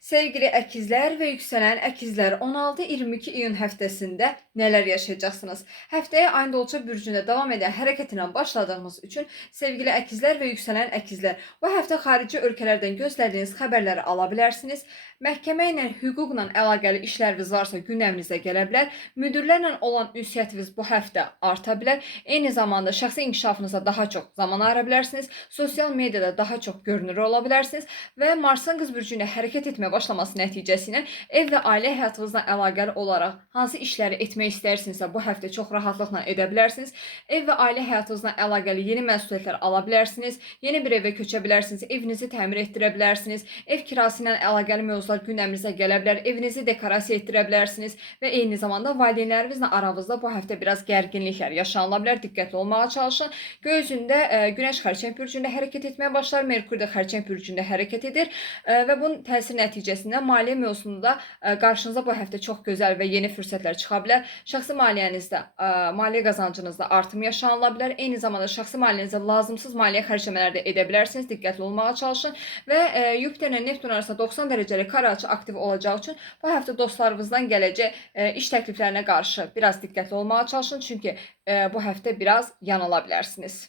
Sevgili əkizlər və yüksələn əkizlər, 16-22 iyun həftəsində nələr yaşayacaqsınız? Həftəyə ayın Dolça bürcündə davam edən hərəkətindən başladığımız üçün sevgili əkizlər və yüksələn əkizlər, bu həftə xarici ölkələrdən gözlədiyiniz xəbərləri ala bilərsiniz. Məhkəmə ilə, hüquqla əlaqəli işləriniz varsa gündəminizə gələ bilər. Müdirlərlə olan ünsiyyətiniz bu həftə arta bilər. Eyni zamanda şəxsi inkişafınıza daha çox zaman ayıra bilərsiniz. Sosial mediada daha çox görünür ola bilərsiniz və Marsın qız bürcündə hərəkət etməyə başlaması nəticəsilə ev və ailə həyatınızla əlaqəli olaraq hansı işləri etmək istəyirsinizsə bu həftə çox rahatlıqla edə bilərsiniz. Ev və ailə həyatınızla əlaqəli yeni məsuliyyətlər ala bilərsiniz. Yeni bir evə köçə bilərsiniz. Evinizi təmir etdirə bilərsiniz. Ev kirası ilə əlaqəli mövzular gündəminizə gələ bilər. Evinizi dekorasiya etdirə bilərsiniz və eyni zamanda valideynlərinizlə aranızda bu həftə biraz gərginliklər yaşanıla bilər. Diqqətli olmağa çalışın. Göy üzündə Günəş Xərçəng bürcündə hərəkət etməyə başlar. Merkur da Xərçəng bürcündə hərəkət edir və bunun təsir nəticəsində maliyyə mövzusunda qarşınıza bu həftə çox gözəl və yeni fürsətlər çıxa bilər. Şəxsi maliyyənizdə, maliyyə qazancınızda artım yaşanıla bilər. Eyni zamanda şəxsi maliyyənizə lazımsız maliyyə xərcləmələri də edə bilərsiniz. Diqqətli olmağa çalışın və Yupiterlə Neptun arasında 90 dərəcəli kare açı aktiv olacağı üçün bu həftə dostlarınızdan gələcək iş təkliflərinə qarşı biraz diqqətli olmağa çalışın, çünki bu həftə biraz yanıla bilərsiniz.